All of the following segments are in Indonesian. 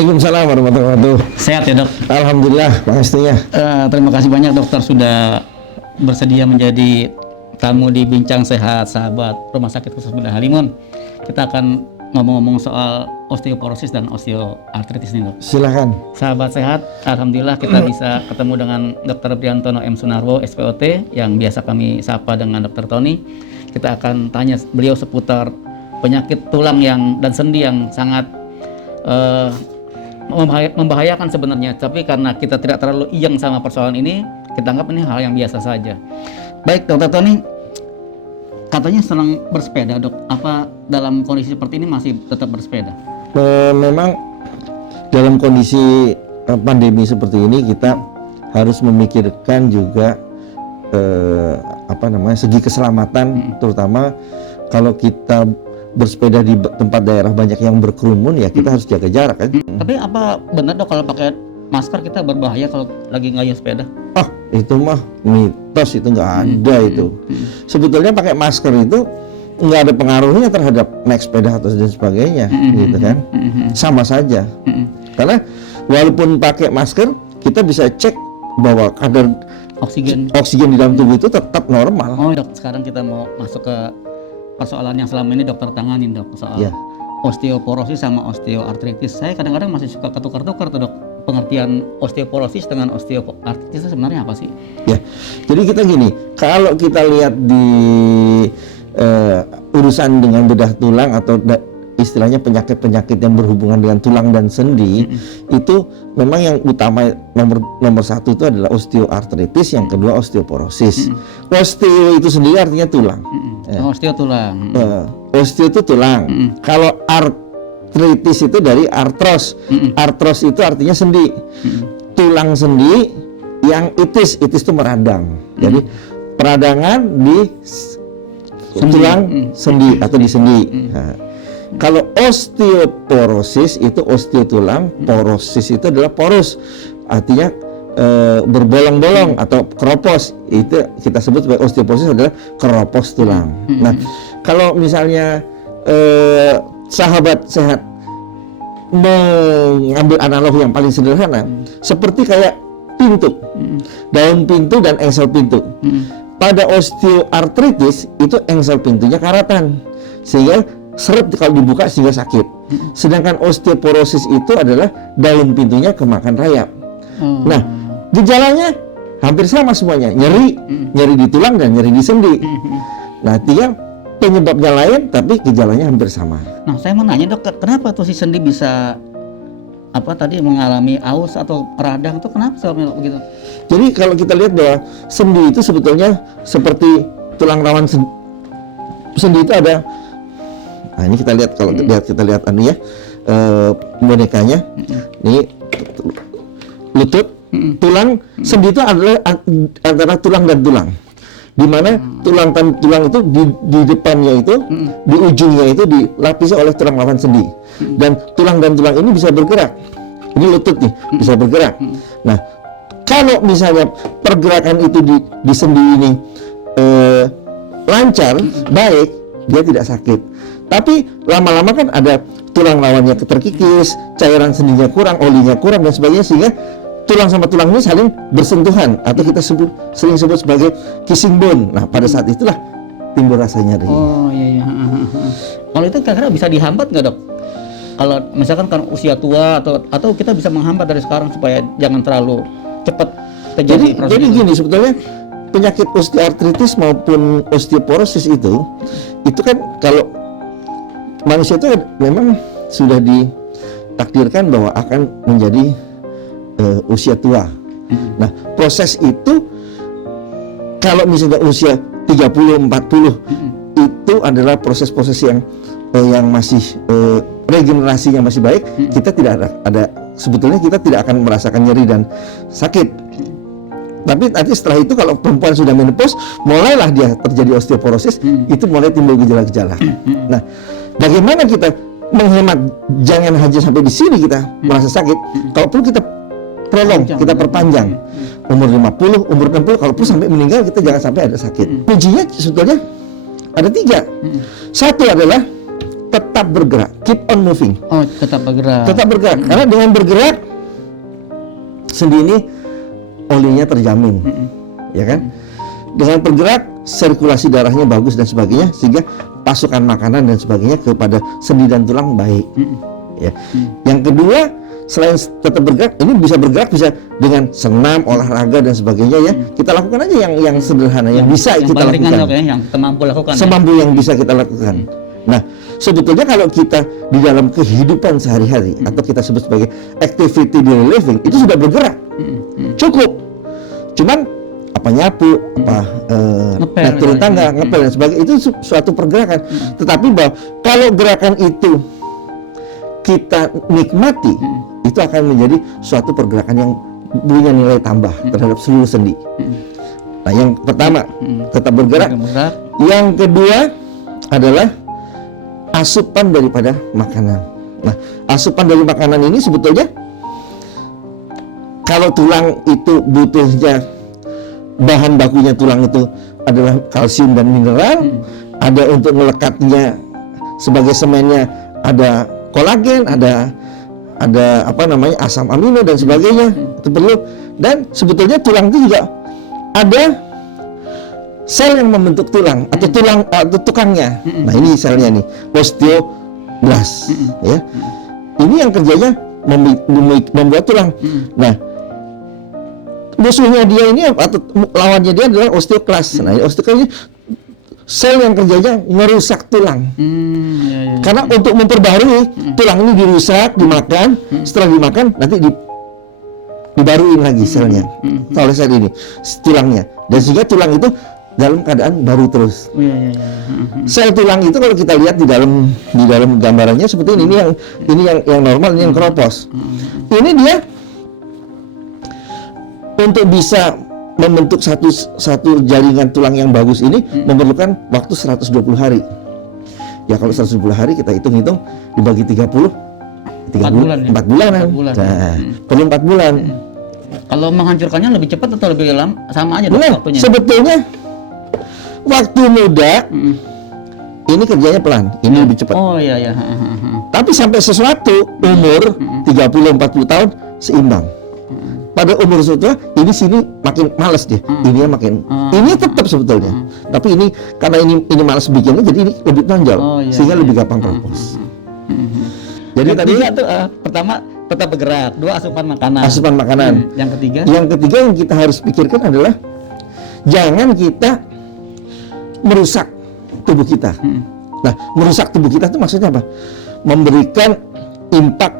Waalaikumsalam warahmatullahi wabarakatuh. Sehat ya dok? Alhamdulillah, pastinya. Terima kasih banyak dokter sudah bersedia menjadi tamu di Bincang Sehat Sahabat Rumah Sakit Khusus Bedah Halimun. Kita akan ngomong-ngomong soal osteoporosis dan osteoartritis nih dok. Silakan. Sahabat sehat, alhamdulillah kita bisa ketemu dengan Dr. Priantono M. Sunarwo, SPOT, yang biasa kami sapa dengan Dr. Tony. Kita akan tanya beliau seputar penyakit tulang dan sendi yang sangat membahayakan sebenarnya, tapi karena kita tidak terlalu iyeng sama persoalan ini, kita anggap ini hal yang biasa saja. Baik, Dr. Tony, katanya senang bersepeda, dok. Apa dalam kondisi seperti ini masih tetap bersepeda? Memang dalam kondisi pandemi seperti ini kita harus memikirkan juga segi keselamatan, terutama kalau kita bersepeda di tempat daerah banyak yang berkerumun, ya kita harus jaga jarak kan. Tapi apa benar dok kalau pakai masker kita berbahaya kalau lagi ngayuh sepeda? Itu mah mitos, itu nggak ada itu. Sebetulnya pakai masker itu nggak ada pengaruhnya terhadap naik sepeda atau dan sebagainya, gitu kan. Sama saja. Karena walaupun pakai masker, kita bisa cek bahwa kadar oksigen di dalam tubuh itu tetap normal. Oh dok, sekarang kita mau masuk ke persoalan yang selama ini dokter tanganin dok, soal osteoporosis sama osteoartritis. Saya kadang-kadang masih suka ketukar-tukar tuh dok, pengertian osteoporosis dengan osteoartritis itu sebenarnya apa sih? Ya, jadi kita gini, kalau kita lihat di urusan dengan bedah tulang atau istilahnya penyakit-penyakit yang berhubungan dengan tulang dan sendi, itu memang yang utama nomor satu itu adalah osteoartritis, yang kedua osteoporosis. Osteo itu sendiri artinya tulang. Osteo tulang. Osteo itu tulang. Kalau artritis itu dari artros. Artros itu artinya sendi. Tulang sendi yang itis itu meradang. Jadi peradangan di tulang sendi atau di sendi. Kalau osteoporosis itu osteo tulang, porosis itu adalah porus, artinya berbolong-bolong atau keropos. Itu kita sebut sebagai osteoporosis adalah keropos tulang. Nah, kalau misalnya sahabat sehat mengambil analogi yang paling sederhana, seperti kayak pintu, daun pintu dan engsel pintu. Pada osteoartritis itu engsel pintunya karatan, sehingga seret kalau dibuka sehingga sakit. Sedangkan osteoporosis itu adalah daun pintunya kemakan rayap. Nah, gejalanya hampir sama semuanya, nyeri di tulang dan nyeri di sendi. Nah, penyebabnya lain tapi gejalanya hampir sama. Nah, saya mau nanya dok, kenapa tuh si sendi bisa mengalami aus atau radang, itu kenapa sebabnya begitu? Jadi kalau kita lihat bahwa sendi itu sebetulnya seperti tulang rawan sendi itu ada. Nah, ini kita lihat, kalau kita lihat bonekanya. Ini lutut, tulang, sendi itu adalah antara tulang dan tulang. Di mana tulang itu di depannya itu, di ujungnya itu dilapisi oleh tulang rawan sendi. Dan tulang dan tulang ini bisa bergerak. Ini lutut nih, bisa bergerak. Nah, kalau misalnya pergerakan itu di sendi ini lancar, baik, dia tidak sakit. Tapi lama-lama kan ada tulang rawannya terkikis, cairan sendinya kurang, olinya kurang dan sebagainya, sehingga tulang sama tulang ini saling bersentuhan atau kita sering sebut sebagai kissing bone. Nah, pada saat itulah timbul rasa nyeri. Oh iya. Kalau itu kira-kira bisa dihambat nggak dok? Kalau misalkan kan usia tua atau kita bisa menghambat dari sekarang supaya jangan terlalu cepat terjadi. Jadi gini, sebetulnya penyakit osteoartritis maupun osteoporosis itu kan kalau manusia itu memang sudah ditakdirkan bahwa akan menjadi usia tua. Nah, proses itu kalau misalnya usia 30, 40 itu adalah proses-proses yang masih regenerasinya masih baik. Kita tidak sebetulnya kita tidak akan merasakan nyeri dan sakit. Tapi nanti setelah itu kalau perempuan sudah menopause, mulailah dia terjadi osteoporosis, itu mulai timbul gejala-gejala. Nah, bagaimana kita menghemat, jangan hanya sampai di sini kita merasa sakit. Kalau perlu kita prolong, kita perpanjang. Umur 50, umur 60, kalau perlu sampai meninggal, kita jangan sampai ada sakit. Kuncinya sebetulnya ada 3. Satu adalah tetap bergerak, keep on moving. Oh, tetap bergerak. Tetap bergerak. Karena dengan bergerak sendi ini olinya terjamin. Ya kan? Dengan bergerak sirkulasi darahnya bagus dan sebagainya, sehingga pasokan makanan dan sebagainya kepada sendi dan tulang baik. Ya. Yang kedua, selain tetap bergerak, ini bisa bergerak bisa dengan senam, olahraga dan sebagainya ya. Kita lakukan aja yang sederhana, yang bisa kita paling ringan, lakukan. Dok, ya, yang kita mampu lakukan. Semampu yang bisa kita lakukan. Nah, sebetulnya kalau kita di dalam kehidupan sehari-hari atau kita sebut sebagai activity daily living, itu sudah bergerak. Cukup. Cuman apa nyapu, Ngepel, naik turun tangga, misalnya. ngepel dan sebagainya, itu suatu pergerakan. Tetapi bahwa kalau gerakan itu kita nikmati, itu akan menjadi suatu pergerakan yang punya nilai tambah terhadap seluruh sendi. Nah, yang pertama tetap bergerak. Yang kedua adalah asupan daripada makanan. Nah, asupan dari makanan ini sebetulnya kalau tulang itu butuhnya bahan bakunya tulang itu adalah kalsium dan mineral, ada untuk melekatnya sebagai semennya ada kolagen, ada apa namanya asam amino dan sebagainya, itu perlu. Dan sebetulnya tulang itu juga ada sel yang membentuk tulang atau tulang atau tukangnya. Nah, ini selnya nih, osteoblast ya. Ini yang kerjanya membuat tulang. Nah, musuhnya dia ini atau lawannya dia adalah osteoklas. Nah, osteoklas ini sel yang kerjanya merusak tulang. Karena untuk memperbarui tulang ini dirusak, dimakan, setelah dimakan nanti dibaruin lagi selnya oleh sel ini, tulangnya, dan sehingga tulang itu dalam keadaan baru terus. Sel tulang itu kalau kita lihat di dalam gambarannya seperti ini yang normal, ini yang keropos. Ini dia untuk bisa membentuk satu jaringan tulang yang bagus ini memerlukan waktu 120 hari. Ya kalau 120 hari kita hitung-hitung dibagi 30 4 bulanan. Nah, perlu 4 bulan. Kalau menghancurkannya lebih cepat atau lebih lama? Sama aja, Dok, waktunya. Sebetulnya waktu muda ini kerjanya pelan, ini lebih cepat. Oh iya. Tapi sampai sesuatu umur 30-40 tahun seimbang. Pada umur setua ini sini makin malas dia, ini makin ini tetap sebetulnya. Tapi ini karena ini malas bikinnya, jadi ini lebih tonjol, sehingga lebih gampang keropos. Jadi yang tadi ketiga tuh pertama tetap bergerak, dua asupan makanan. Asupan makanan. Yang ketiga yang kita harus pikirkan adalah jangan kita merusak tubuh kita. Nah, merusak tubuh kita itu maksudnya apa? Memberikan impak,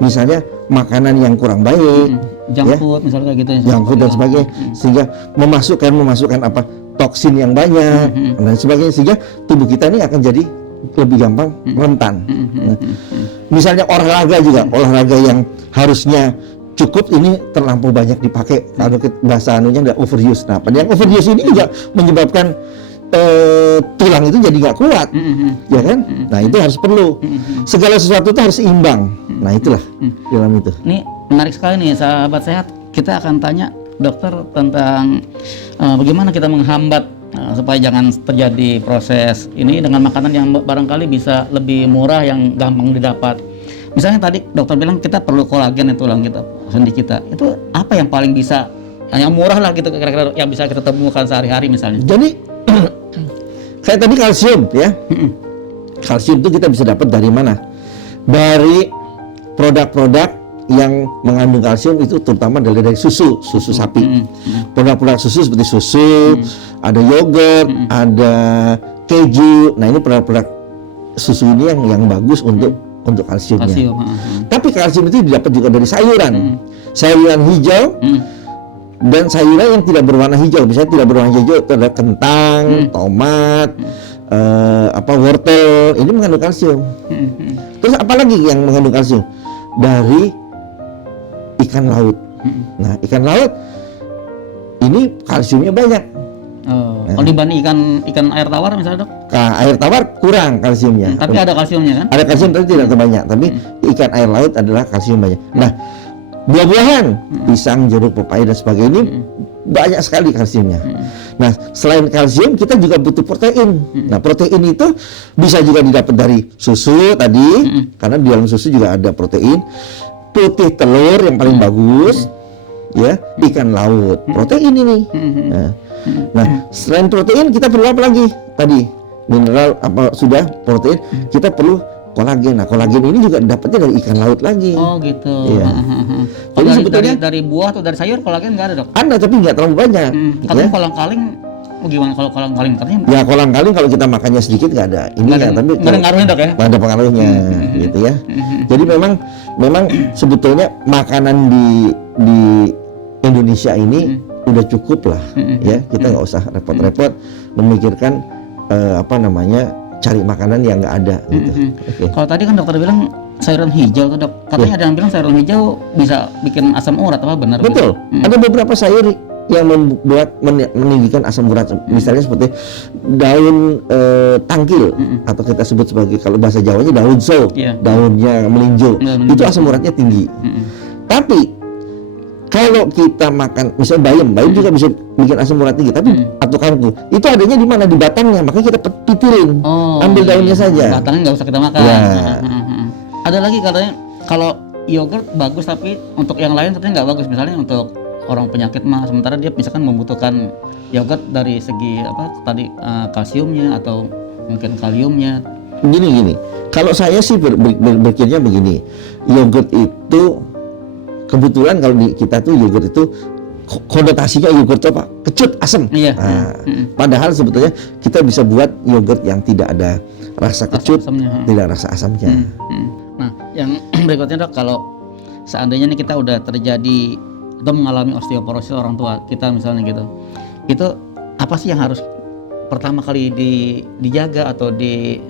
misalnya makanan yang kurang baik, junk food misalnya kayak gitu, junk food dan sebagainya, sehingga memasukkan apa toksin yang banyak dan sebagainya, sehingga tubuh kita ini akan jadi lebih gampang rentan. Nah, misalnya olahraga yang harusnya cukup ini terlampau banyak dipakai, kalau bahasa anunya ada overuse. Nah, yang overuse ini juga menyebabkan tulang itu jadi nggak kuat, ya kan? Nah, itu harus perlu. Segala sesuatu itu harus seimbang. Nah, itulah dalam itu. Ini menarik sekali nih, sahabat sehat. Kita akan tanya dokter tentang bagaimana kita menghambat supaya jangan terjadi proses ini dengan makanan yang barangkali bisa lebih murah, yang gampang didapat. Misalnya tadi dokter bilang kita perlu kolagen ya, tulang kita, sendi kita. Itu apa yang paling bisa, yang murah lah gitu, kira-kira yang bisa kita temukan sehari-hari misalnya? Jadi kayak tadi kalsium ya. Kalsium itu kita bisa dapat dari mana? Dari produk-produk yang mengandung kalsium itu terutama dari susu sapi. Produk-produk susu seperti susu, ada yogurt, ada keju. Nah, ini produk-produk susu ini yang bagus untuk kalsiumnya. Tapi kalsium itu didapat juga dari sayuran. Sayuran hijau dan sayuran yang tidak berwarna hijau. Misalnya tidak berwarna hijau itu ada kentang, tomat, wortel. Ini mengandung kalsium. Terus apalagi yang mengandung kalsium? Dari ikan laut. Nah, ikan laut ini kalsiumnya banyak. Kalau dibanding ikan air tawar misalnya, Dok? Air tawar kurang kalsiumnya. Tapi ada kalsiumnya kan? Ada kalsium tapi tidak terlalu banyak. Tapi ikan air laut adalah kalsium banyak. Nah, buah-buahan, pisang, jeruk, pepaya dan sebagainya ini banyak sekali kalsiumnya. Nah, selain kalsium kita juga butuh protein. Nah, protein itu bisa juga didapat dari susu tadi, karena di dalam susu juga ada protein. Putih telur yang paling bagus, ya, ikan laut, protein ini. Nah, selain protein kita perlu apa lagi? Tadi mineral apa sudah protein, kita perlu kolagen. Nah, kolagen ini juga dapatnya dari ikan laut lagi. Oh gitu. Iya. Kalau Jadi dari, sebetulnya dari buah atau dari sayur kolagen nggak ada, Dok? ada tapi nggak terlalu banyak. Katanya Ya. kolang-kaling, gimana kalau kolang-kaling katanya? Ya kolang-kaling kalau kita makannya sedikit nggak ada ini Nggak ya, ada- tapi nggak ada ngaruhnya, Dok, ya? nggak ada pengaruhnya gitu ya. Jadi memang sebetulnya makanan di Indonesia ini udah cukup lah ya, kita nggak usah repot-repot memikirkan cari makanan yang nggak ada gitu. Oke. Kalau tadi kan dokter bilang sayuran hijau tuh, Dok. Katanya ada yang bilang sayuran hijau bisa bikin asam urat, apa benar? Betul. Ada beberapa sayur yang membuat meninggikan asam urat, misalnya seperti daun tangkil atau kita sebut sebagai kalau bahasa Jawanya daun so, Iya. daunnya melinjo, Daun itu melinjo. asam uratnya tinggi. Tapi kalau kita makan misalnya bayam juga bisa bikin asam urat tinggi, tapi atau kangkung itu adanya di mana, di batangnya, makanya kita pitirin, Oh, ambil daunnya iya. saja. Batangnya nggak usah kita makan. Ya. Ada lagi katanya kalau yogurt bagus tapi untuk yang lain katanya nggak bagus. Misalnya untuk orang penyakit mah, sementara dia misalkan membutuhkan yogurt dari segi apa tadi kalsiumnya atau mungkin kaliumnya. Gini, kalau saya sih berpikirnya begini, yogurt itu kebetulan kalau di kita tuh yogurt itu konotasinya yogurt itu apa? Kecut, asam. Iya. Nah, padahal sebetulnya kita bisa buat yogurt yang tidak ada rasa kecut, asamnya. tidak rasa asamnya. Nah, yang berikutnya, Dok, kalau seandainya nih kita udah terjadi atau mengalami osteoporosis orang tua kita misalnya gitu, itu apa sih yang harus pertama kali dijaga atau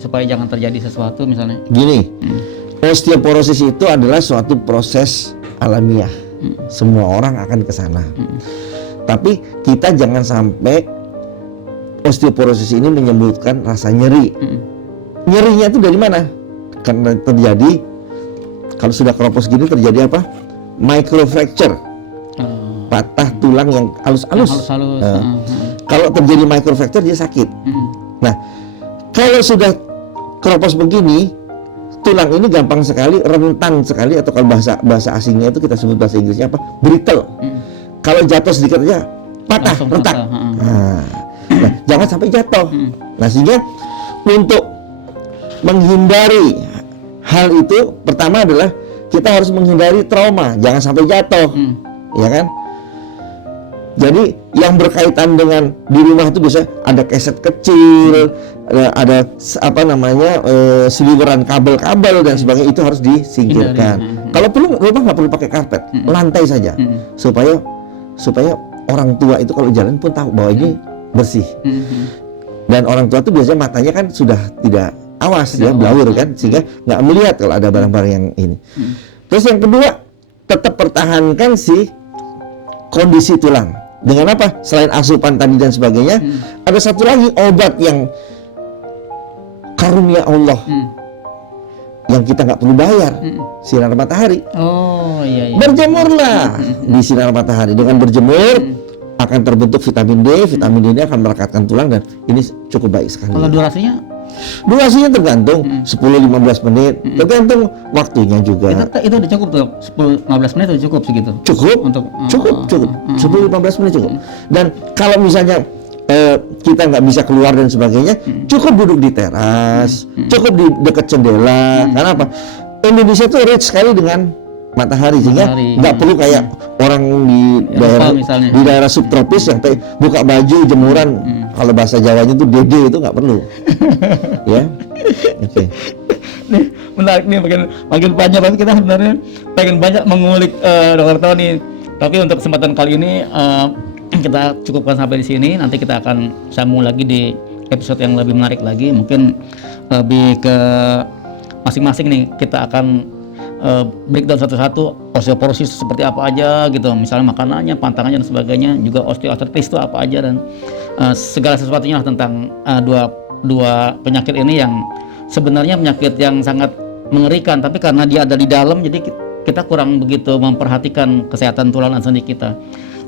supaya jangan terjadi sesuatu misalnya? Gini, osteoporosis itu adalah suatu proses alamiah. Semua orang akan ke sana. Tapi kita jangan sampai osteoporosis ini menyebabkan rasa nyeri. Nyerinya itu dari mana? Karena terjadi, kalau sudah keropos gini terjadi apa? Microfracture, patah tulang yang halus-halus. Halus-halus. Kalau terjadi microfracture dia sakit. Nah, kalau sudah keropos begini, tulang ini gampang sekali, rentan sekali, atau kalau bahasa asingnya itu kita sebut bahasa Inggrisnya apa? Brittle. Kalau jatuh sedikit aja patah, Langsung retak. patah, Nah, jangan sampai jatuh. Nah, sehingga untuk menghindari hal itu, pertama adalah kita harus menghindari trauma, jangan sampai jatuh, ya kan? Jadi yang berkaitan dengan di rumah itu biasanya ada keset kecil, ada seliweran kabel-kabel dan sebagainya, itu harus disingkirkan. Kalau perlu rumah nggak perlu pakai karpet, lantai saja, supaya orang tua itu kalau jalan pun tahu bahwa ini bersih. Dan orang tua itu biasanya matanya kan sudah tidak awas, ya blawur kan, sehingga nggak melihat kalau ada barang-barang yang ini. Terus yang kedua, tetap pertahankan si kondisi tulang. Dengan apa? Selain asupan tadi dan sebagainya, ada satu lagi obat yang karunia Allah, yang kita nggak perlu bayar, sinar matahari. Oh iya. Berjemurlah di sinar matahari. Dengan berjemur akan terbentuk vitamin D. Vitamin D ini akan merekatkan tulang dan ini cukup baik sekali. Kalau durasinya? Durasinya tergantung 10-15 menit, tergantung waktunya juga. Itu udah cukup tuh, 10-15 menit udah cukup segitu. Cukup, Untuk 10-15 menit cukup. Dan kalau misalnya kita nggak bisa keluar dan sebagainya, cukup duduk di teras, cukup di dekat jendela. Karena apa? Indonesia tuh rich sekali dengan matahari, sehingga nggak perlu kayak orang di daerah subtropis yang buka baju jemuran. Kalau bahasa Jawanya tuh dede, itu nggak perlu. Ya, oke. Nih menarik nih, makin panjang, tapi kita sebenarnya pengen banyak mengulik Dr. Tony. Tapi untuk kesempatan kali ini kita cukupkan sampai di sini. Nanti kita akan sambung lagi di episode yang lebih menarik lagi. Mungkin lebih ke masing-masing nih, kita akan breakdown satu-satu osteoporosis seperti apa aja gitu, misalnya makanannya, pantangannya dan sebagainya, juga osteoartritis itu apa aja, dan segala sesuatunya lah tentang dua penyakit ini yang sebenarnya penyakit yang sangat mengerikan, tapi karena dia ada di dalam jadi kita kurang begitu memperhatikan kesehatan tulang dan sendi kita.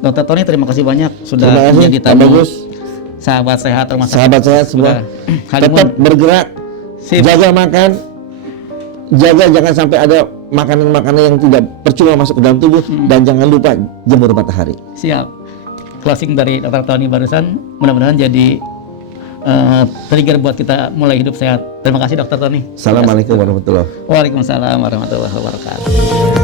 Dokter Tony, terima kasih banyak sudah Terima kasih, menjadi Pak tamu Bagus. sahabat sehat rumah sakit. Sahabat saya semua, tetap bergerak, Sip. jaga makan, jaga jangan sampai ada makanan-makanan yang tidak percuma masuk ke dalam tubuh, dan jangan lupa jemur matahari. Siap. Closing dari Dokter Tony barusan, mudah-mudahan jadi trigger buat kita mulai hidup sehat. Terima kasih Dokter Tony. Assalamualaikum warahmatullahi wabarakatuh. Waalaikumsalam warahmatullahi wabarakatuh.